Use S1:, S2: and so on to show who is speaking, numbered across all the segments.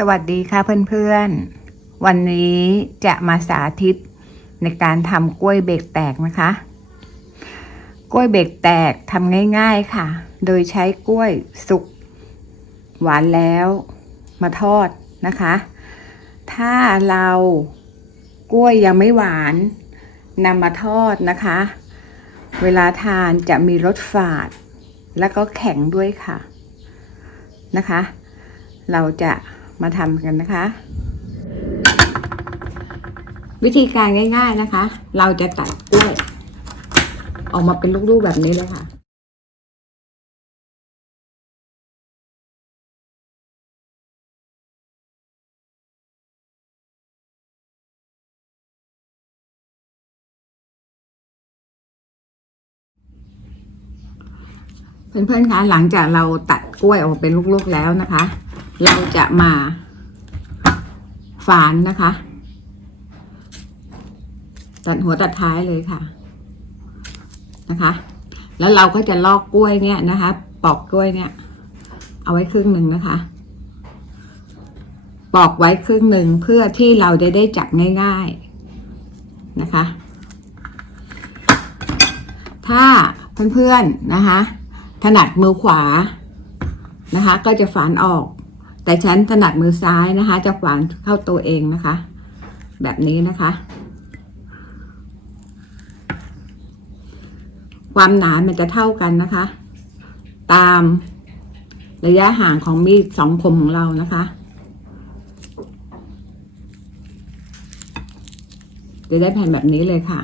S1: สวัสดีค่ะเพื่อนๆ วันนี้จะมาสาธิตในการทำกล้วยเบรกแตกนะคะ กล้วยเบรกแตกทำง่าย ๆค่ะ โดยใช้กล้วยสุกหวานแล้วมาทอดนะคะ ถ้าเรากล้วยยังไม่หวานนำมาทอดนะคะ เวลาทานจะมีรสฝาด แล้วก็แข็งด้วยค่ะนะคะ เราจะ มาทำกันนะคะ วิธีการง่าย ๆนะคะ เราจะตัดกล้วยออกมาเป็นลูกๆแบบนี้เลยค่ะเพื่อนๆคะหลังจากเราตัดกล้วยออกมาเป็นลูกๆแล้วนะคะ เราจะมาฝานนะคะ ตัดหัวตัดท้ายเลยค่ะ นะคะ แล้วเราก็จะลอกกล้วยเนี่ยนะคะ ปอกกล้วยเนี่ย เอาไว้ครึ่งหนึ่งนะคะ ปอกไว้ครึ่งหนึ่งเพื่อที่เราจะได้จับง่าย ๆนะคะ ถ้าเพื่อนๆนะคะ ถนัดมือขวานะคะ ก็จะฝานออก แต่ฉันถนัดมือซ้ายนะคะ จะฝานเข้าตัวเองนะคะ แบบนี้นะคะ ความหนามันจะเท่ากันนะคะ ตามระยะห่างของมีดสองคมของเรานะคะจะได้แผ่นแบบนี้เลยค่ะ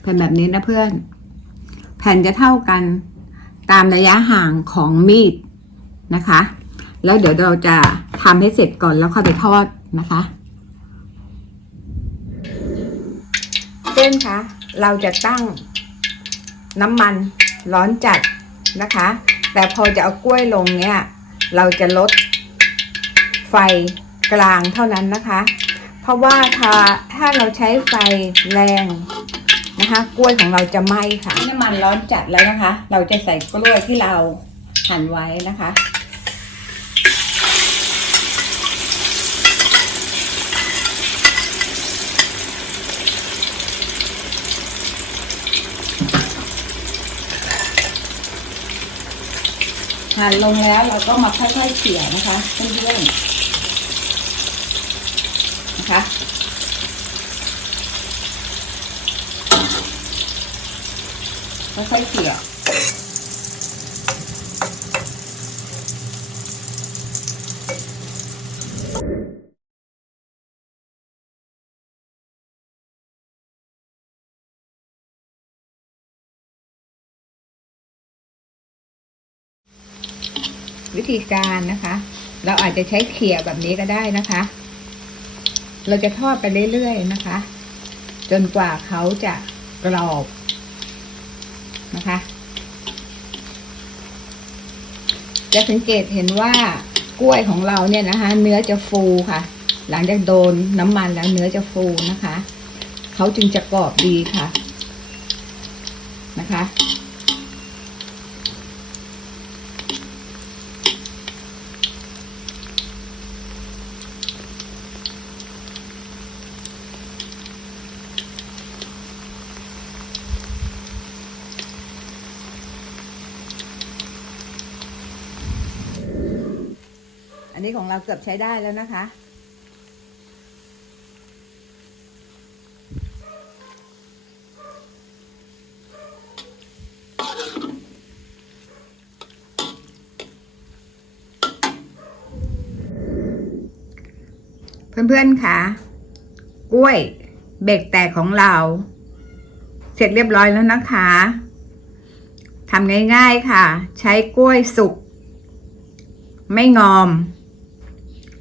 S1: แผ่นแบบนี้นะเพื่อน แผ่นจะเท่ากันตามระยะห่างของมีดนะคะ แล้วเดี๋ยวเราจะทำให้เสร็จก่อนแล้วค่อยไปทอดนะคะเพื่อนคะเราจะตั้งน้ำมันร้อนจัดนะคะ แต่พอจะเอากล้วยลงเนี่ย เราจะลดไฟกลางเท่านั้นนะคะ เพราะว่าถ้าถ้าเราใช้ไฟแรง นะคะ กล้วยของเราจะไหม้ค่ะน้ำมันร้อนจัดแล้วนะคะ เราจะใส่กล้วยที่เราหั่นไว้นะคะหั่นลงแล้วเราก็มาค่อยๆเขี่ยนะคะเพื่อนๆนะคะ ค่อยๆเขี่ยวิธีการนะคะ เราอาจจะใช้เขี่ยแบบนี้ก็ได้นะคะ เราจะทอดไปเรื่อยๆนะคะ จนกว่าเขาจะกรอบ นะคะ จะสังเกตเห็นว่ากล้วยของเราเนี่ยนะคะ เนื้อจะฟูค่ะ หลังจากโดนน้ำมันแล้วเนื้อจะฟูนะคะ เขาจึงจะกรอบดีค่ะนะคะ นนี้ของเราเกือบใช้ได้แล้วนะคะ เพื่อนๆค่ะ กล้วยเบรกแตกของเรา เสร็จเรียบร้อยแล้วนะคะทำง่ายๆค่ะ ใช้กล้วยสุก ไม่งอม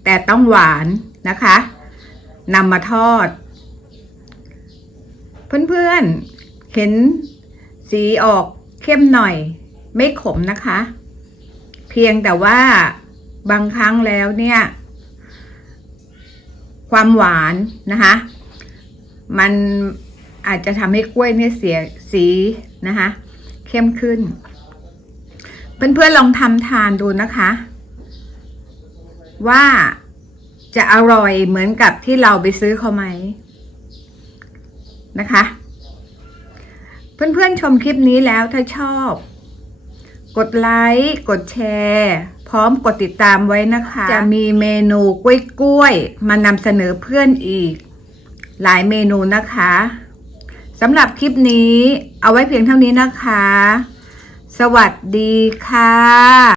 S1: แต่ต้องหวานนะคะนำมาทอด เพื่อนๆ เห็นสีออกเข้มหน่อย ไม่ขมนะคะ เพียงแต่ว่าบางครั้งแล้วเนี่ย ความหวานนะคะ มันอาจจะทำให้กล้วยเนี่ยเสียสีนะคะ เข้มขึ้น เพื่อนๆลองทำทานดูนะคะ ว่า จะอร่อยเหมือนกับที่เราไปซื้อเขาไหมนะคะ เพื่อนๆชมคลิปนี้แล้วถ้าชอบ กดไลค์กดแชร์ พร้อมกดติดตามไว้นะคะ จะมีเมนูกล้วยกล้วยๆมานำเสนอเพื่อนอีก หลายเมนูนะคะสำหรับคลิปนี้เอาไว้เพียงเท่านี้นะคะ สวัสดีค่ะ